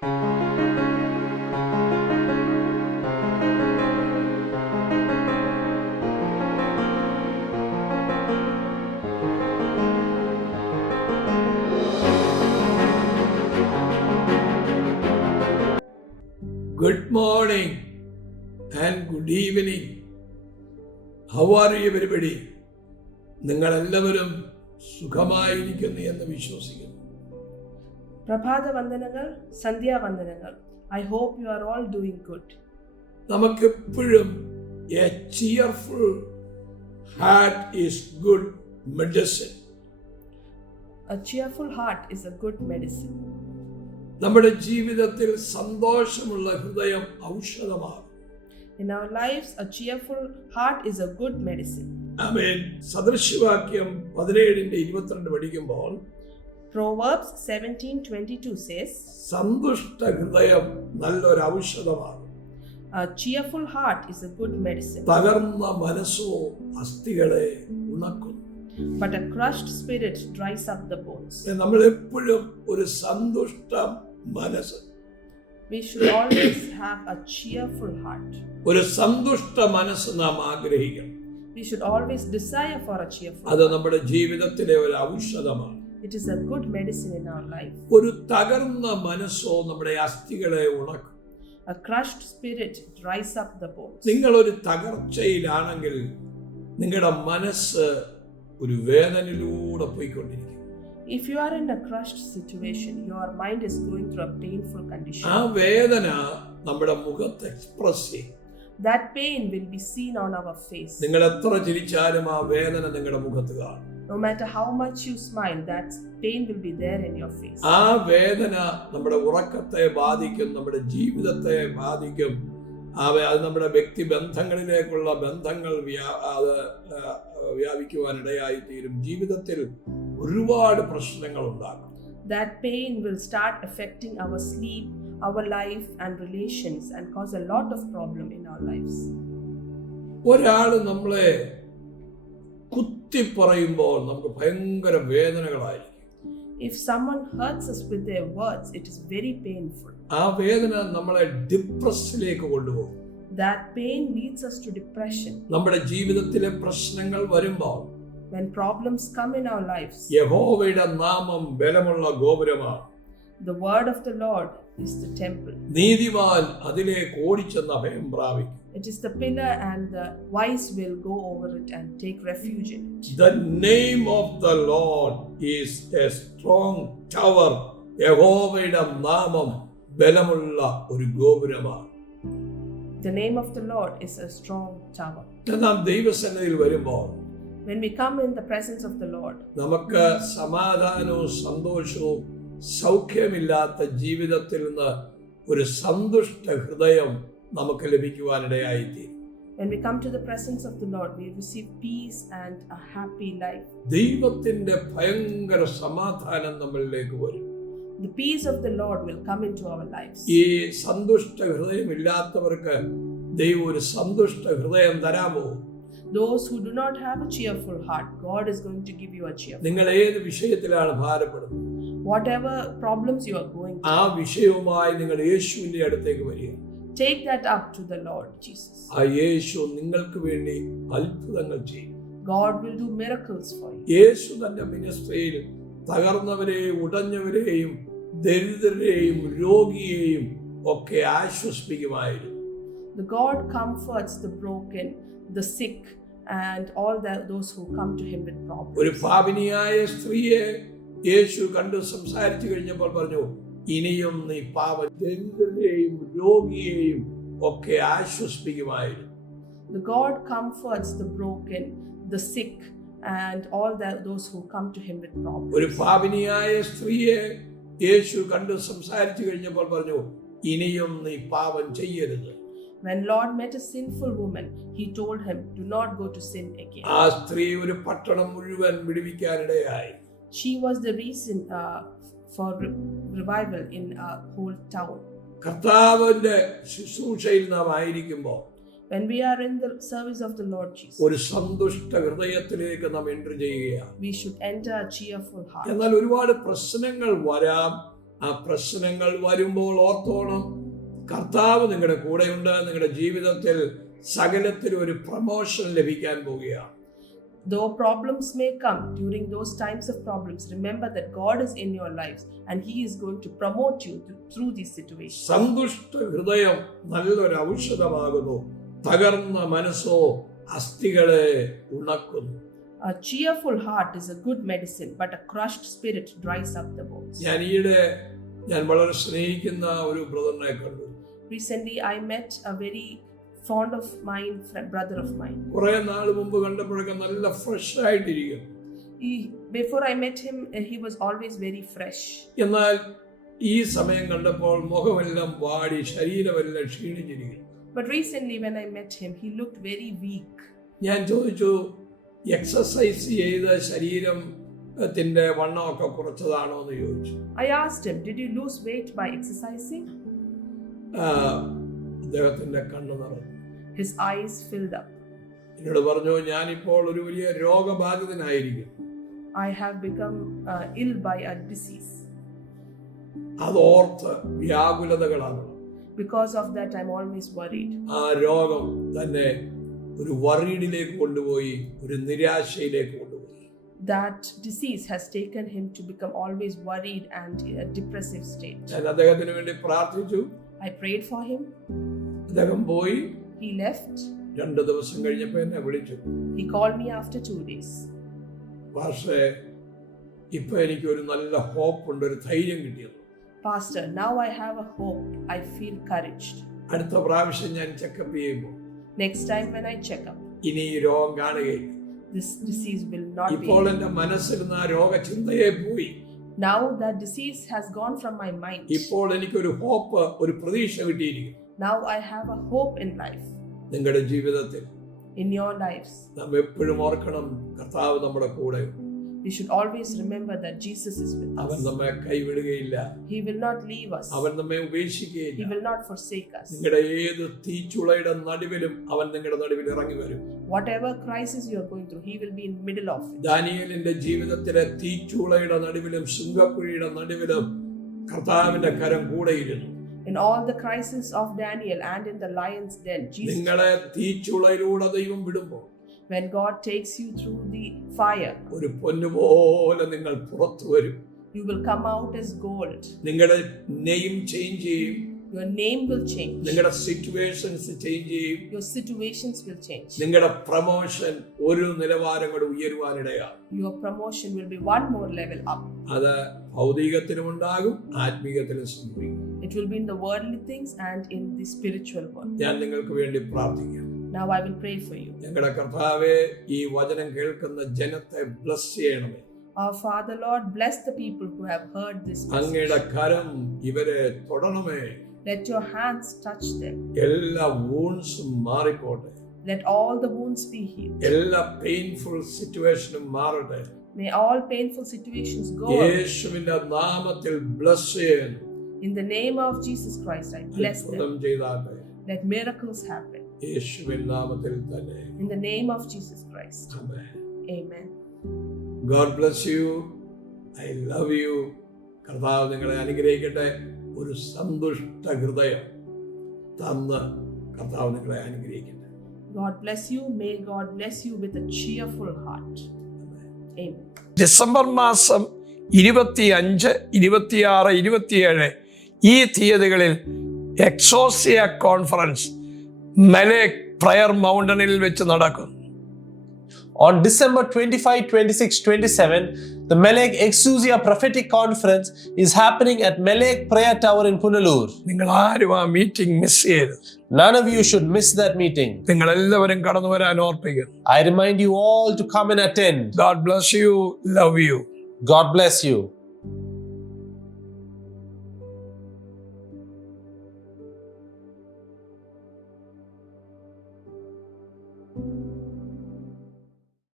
Good morning and good evening. How are you everybody? നിങ്ങൾ എല്ലാവരും സുഖമായിരിക്കുന്നു എന്ന് വിശ്വസിക്കുന്നു. പ്രഭാത വന്ദനങ്ങൾ, സന്ധ്യാവന്ദനങ്ങൾ. I hope you are all doing good. നമുക്കെപ്പോഴും a cheerful heart is good medicine. A cheerful heart is a good medicine. നമ്മുടെ ജീവിതത്തിൽ സന്തോഷമുള്ള ഹൃദയം ഔഷധമാണ്. In our lives, a cheerful heart is a good medicine. ആമേൻ. സദൃശവാക്യം 17:22 പഠിക്കുമ്പോൾ Proverbs 17:22 says, സന്തുഷ്ട ഹൃദയം നല്ലൊരു ഔഷധമാണ്. a cheerful heart is a good medicine. തകർന്ന മനസ്സോ അസ്ഥികളെ ഉണക്കുന്നു. But a crushed spirit dries up the bones. നമ്മൾ എപ്പോഴും ഒരു സന്തുഷ്ട മനസ്സ്, We should always have a cheerful heart. ഒരു സന്തുഷ്ട മനസ്സ് നാം ആഗ്രഹിക്കണം. We should always desire for a cheerful അത് heart. നമ്മുടെ ജീവിതത്തിലെ ഒരു ഔഷധമാണ്. It is a good medicine in our life. ഒരു തകർന്ന മനസ്സോ നമ്മുടെ അസ്ഥികളെ ഉണക്കും. A crushed spirit dries up the bones. നിങ്ങൾ ഒരു തകർച്ചയിലാണെങ്കിൽ നിങ്ങളുടെ മനസ്സ് ഒരു വേദനയിലൂടെ പോയിക്കൊണ്ടിരിക്കും. If you are in a crushed situation, your mind is going through a painful condition. ആ വേദന നമ്മുടെ മുഖത്ത് എക്സ്പ്രസ് ചെയ്യും. That pain will be seen on our face. നിങ്ങൾ എത്ര ചിരിച്ചാലും ആ വേദന നിങ്ങളുടെ മുഖത്ത് കാണും. No matter how much you smile, that pain will be there in your face. ആ വേദന നമ്മുടെ ഉറക്കത്തെ ബാധിക്കും, നമ്മുടെ ജീവിതത്തെ ബാധിക്കും. അത് നമ്മുടെ വ്യക്തി ബന്ധങ്ങളിലേക്കുള്ള ബന്ധങ്ങൾ വ്യാപിക്കുവാനിടയായി തീരും. ജീവിതത്തിൽ ഒരുപാട് പ്രശ്നങ്ങൾ ഉണ്ടാകും. That pain will start affecting our sleep, our life and relations and cause a lot of problem in our lives. ഒരാൾ നമ്മളെ കുത്തി പറയുമ്പോൾ നമുക്ക് ഭയങ്കര വേദനകളായിരിക്കും. If someone hurts us with their words, it is very painful. ആ വേദന നമ്മളെ ഡിപ്രഷനിലേക്ക് കൊണ്ടുപോകും. That pain leads us to depression. നമ്മുടെ ജീവിതത്തിലെ പ്രശ്നങ്ങൾ വരുമ്പോൾ When problems come in our lives, യഹോവയുടെ നാമം ബലമുള്ള ഗോപുരമാണ്. the word of the Lord is the temple. നീതിമാൻ അതിലേക്ക് ഓടിച്ചെന്ന് അഭയം പ്രാപിക്കും. It is the pillar and the wise will go over it and take refuge in it. The name of the Lord is a strong tower. യഹോവയുടെ നാമം ബലമുള്ള ഒരു ഗോപുരമാണ്. The name of the Lord is a strong tower. നാം ദൈവസന്നിധിയിൽ വരുമ്പോൾ When we come in the presence of the Lord, നമുക്ക് സമാധാനവും സന്തോഷവും സൗഖ്യമില്ലാത്ത ജീവിതത്തിൽ നിന്ന് ഒരു സന്തുഷ്ട ഹൃദയം നമുക്ക് ലഭിക്കുവാനിടയായിത്തീരും. when we come to the presence of the Lord, we receive peace and a happy life. ദൈവത്തിന്റെ ഭയങ്കര സമാധാനം നമ്മളിലേക്ക് വരും. The peace of the Lord will come into our lives. ഈ സന്തുഷ്ട ഹൃദയമില്ലാത്തവർക്ക് ദൈവം ഒരു സന്തുഷ്ട ഹൃദയം തരാമോ? Those who do not have a cheerful heart, God is going to give you a cheerful. നിങ്ങൾ ഏത് വിഷയത്തിലാണ് ഭാരപ്പെടുന്നത്? Whatever problems you are going ആ through, വിഷയവുമായി നിങ്ങൾ യേശുവിന്റെ അടുത്തേക്ക് വരിക. take that up to the Lord Jesus. ആ യേശു നിങ്ങൾക്ക് വേണ്ടി അത്ഭുതങ്ങൾ ചെയ്യും. God will do miracles for you. യേശു തന്റെ മിനിസ്ട്രിയിൽ തകർന്നവരെയും ഉടഞ്ഞവരെയും ദരിദ്രരെയും രോഗിയെയും ഒക്കെ ആശ്വസിപ്പിക്കുമായിരുന്നു. The God comforts the broken, the sick, and all those who come to him with problems. ഒരു പാപിനിയായ സ്ത്രീയെ യേശു കണ്ടു സംസാരിച്ചു കഴിഞ്ഞപ്പോൾ പറഞ്ഞു, ഇനിയും നീ പാപം ദരിദ്രരെയും രോഗിയെയും ഒക്കെ ആശ്വസിപ്പിക്കുമായിരുന്നു. The God comforts the broken, the sick, and all those who come to him with problems. ഒരു പാപിനിയായ സ്ത്രീയെ യേശു കണ്ടു സംസാരിച്ചു കഴിഞ്ഞപ്പോൾ പറഞ്ഞു, ഇനിയും നീ പാപം ചെയ്യരുത്. When Lord met a sinful woman, he told him, do not go to sin again. ആ സ്ത്രീ ഒരു പട്ടണം മുഴുവൻ വിടുവിക്കാനിടയായി. She was the reason for revival in a whole town. കർത്താവിന്റെ ശുശ്രൂഷയിൽ നാം ആയിരിക്കുമ്പോൾ When we are in the service of the Lord Jesus, ഒരു സന്തുഷ്ട ഹൃദയത്തിലേക്ക് നാം എൻ്റർ ചെയ്യുകയാണ്. we should enter a cheerful heart. എന്നാൽ ഒരുപാട് പ്രശ്നങ്ങൾ വരാം, ആ പ്രശ്നങ്ങൾ വരുമ്പോൾ ഓർത്തോണം, കർത്താവ് നിങ്ങളുടെ കൂടെയുണ്ട്. നിങ്ങളുടെ ജീവിതത്തിൽ സകലത്തിലും ഒരു പ്രമോഷൻ ലഭിക്കാൻ പോവുകയാണ്. Though problems may come during those times of problems, remember that God is in your lives and He is going to promote you through these situations. സന്തുഷ്ട ഹൃദയം നല്ലൊരു ഔഷധമാകുന്നു, തകർന്ന മനസ്സോ അസ്ഥികളെ ഉണക്കുന്നു. A cheerful heart is a good medicine, but a crushed spirit dries up the bones. ഞാൻ വളരെ സ്നേഹിക്കുന്ന ഒരു ബ്രദറിനെ കണ്ടു. Recently, I met a very fond of mine, brother of mine. കുറെ നാൾ മുമ്പ് കണ്ടപ്പോഴൊക്കെ നല്ല ഫ്രഷ് ആയിട്ടിരിക്കും. Before I met him, he was always very fresh. എന്നാൽ ഈ സമയം കണ്ടപ്പോൾ മുഖമെല്ലാം വാടി, ശരീരമെല്ലാം ക്ഷീണിച്ചിരിക്കും. But recently when I met him, he looked very weak. ഞാൻ ചോദിച്ചു, എക്സസൈസ് ചെയ്ത് ശരീരത്തിന്റെ വണ്ണമൊക്കെ കുറച്ചതാണോ എന്ന് ചോദിച്ചു. I asked him, did you lose weight by exercising? അദ്ദേഹത്തിന്റെ കണ്ണ് നിറഞ്ഞു. His eyes filled up. എന്നോട് പറഞ്ഞു, ഞാനിപ്പോൾ ഒരു വലിയ രോഗബാധിതനായിരിക്കും. I have become ill by a disease. അതോർത്ത് വ്യാകുലതകളാണ്. Because of that, I'm always worried. ആ രോഗം തന്നെ ഒരു വറീഡിലേക്ക് കൊണ്ടുപോയി, ഒരു നിരാശയിലേക്ക് കൊണ്ടുപോയി. That disease has taken him to become always worried and in a depressive state. ഞാൻ അദ്ദേഹത്തിന് വേണ്ടി പ്രാർത്ഥിച്ചു. I prayed for him. അദ്ദേഹം പോയി. He left. 2 ദിവസം കഴിഞ്ഞപ്പോൾ എന്നെ വിളിച്ചു. He called me after 2 days. പക്ഷേ ഇപ്പൊ എനിക്ക് ഒരു നല്ല ഹോപ്പ് ഉണ്ട്, ഒരു ധൈര്യം കിട്ടിയത്. Pastor, now I have a hope. I feel encouraged. അടുത്ത പ്രാവശ്യം ഞാൻ ചെക്കപ്പ് ചെയ്യുമ്പോൾ, next time when I check up, ഇനി ഈ രോഗം കാണുകയില്ല. this disease will not be. ഇപ്പോൾ എന്റെ മനസ്സിൽ നിന്ന് ആ രോഗചിന്തയെ പോയി. Now that disease has gone from my mind. ഇപ്പോൾ എനിക്കൊരു ഹോപ്പ്, ഒരു പ്രതീക്ഷ കിട്ടിയിരിക്കുന്നു. Now I have a hope in life. നിങ്ങളുടെ ജീവിതത്തിൽ, in your lives, നാം എപ്പോഴും ഓർക്കണം, കർത്താവ് നമ്മുടെ കൂടെ. We should always remember that Jesus is with us. അവൻ നമ്മെ കൈവിടുകയില്ല. He will not leave us. അവൻ നമ്മെ ഉപേക്ഷിക്കുകയില്ല. He will not forsake us. നിങ്ങളുടെ ഏത് തീച്ചുളയുടെ നടുവിലും അവൻ നിങ്ങളുടെ നടുവിൽ ഇറങ്ങി വരും. Whatever crisis you are going through, he will be in middle of it. ദാനിയേലിന്റെ ജീവിതത്തിലെ തീച്ചുളയുടെ നടുവിലും സിംഹക്കുഴിയുടെ നടുവിലും കർത്താവിന്റെ കരം കൂടെയിരുന്നു. In all the crises of Daniel and in the lion's den, Jesus. നിങ്ങളെ തീച്ചുളയിലൂടെ ദൈവം വിടുമ്പോൾ, when God takes you through the fire, ഒരു പൊന്നുപോലെ നിങ്ങൾ പുറത്തു വരും. you will come out as gold. നിങ്ങളുടെ നെയിം ചേഞ്ച് ചെയ്യും. Your name will change. നിങ്ങളുടെ സിറ്റുവേഷൻസ് ചേഞ്ച് ചെയ്യും. Your situations will change. നിങ്ങളുടെ പ്രൊമോഷൻ ഒരു നിലവാരം കൂടി ഉയരുവാനിടയാണ്. Your promotion will be one more level up. അത് ഭൗതികത്തിലും ഉണ്ടാകും, ആത്മീകത്തിലും സംഭവിക്കും. It will be in the worldly things and in the spiritual world. ഞാൻ നിങ്ങൾക്ക് വേണ്ടി പ്രാർത്ഥിക്കാം. Now I will pray for you. ഞങ്ങളുടെ കർത്താവേ, ഈ വചനം കേൾക്കുന്ന ജനത്തെ ബ്ലസ് ചെയ്യണമേ. Our Father Lord, bless the people who have heard this message. അങ്ങയുടെ കരം ഇവരെ തൊടണമേ. Let your hands touch them. എല്ലാ വൂൺസും മാറിപ്പോട്ടെ. Let all the wounds be healed. എല്ലാ പെയിൻഫുൾ സിറ്റുവേഷനും മാറട്ടെ. May all painful situations go away. യേശുവിന്റെ നാമത്തിൽ ബ്ലസ് ചെയ്യുന്നു. In the name of Jesus Christ, I bless them. ചെയ്താട്ടെ. Let miracles happen. യേശുവിൻ നാമത്തിൽ തന്നെ. In the name of Jesus Christ. Amen. Amen. God bless you. I love you. കർത്താവ് നിങ്ങളെ അനുഗ്രഹിക്കട്ടെ. ഒരു സന്തുഷ്ട ഹൃദയം തന്ന് കർത്താവ് നിങ്ങളെ അനുഗ്രഹിക്കട്ടെ. God bless you. May God bless you with a cheerful heart. Amen. December മാസം 25, 26, 27 ഈ തീയതികളിൽ എക്സോസിയ കോൺഫറൻസ് മലേക് പ്രയർ മൗണ്ടനിൽ വെച്ച് നടക്കും. On December 25, 26, 27, the Melek Exousia Prophetic Conference is happening at Melek Prayer Tower in Punalur. നിങ്ങൾ ആരും ആ മീറ്റിംഗ് മിസ് ചെയ്യരുത്. None of you should miss that meeting. നിങ്ങൾ എല്ലാവരും കടന്നു വരാൻ ഓർപ്പിക്കുന്നു. I remind you all to come and attend. God bless you. Love you. God bless you.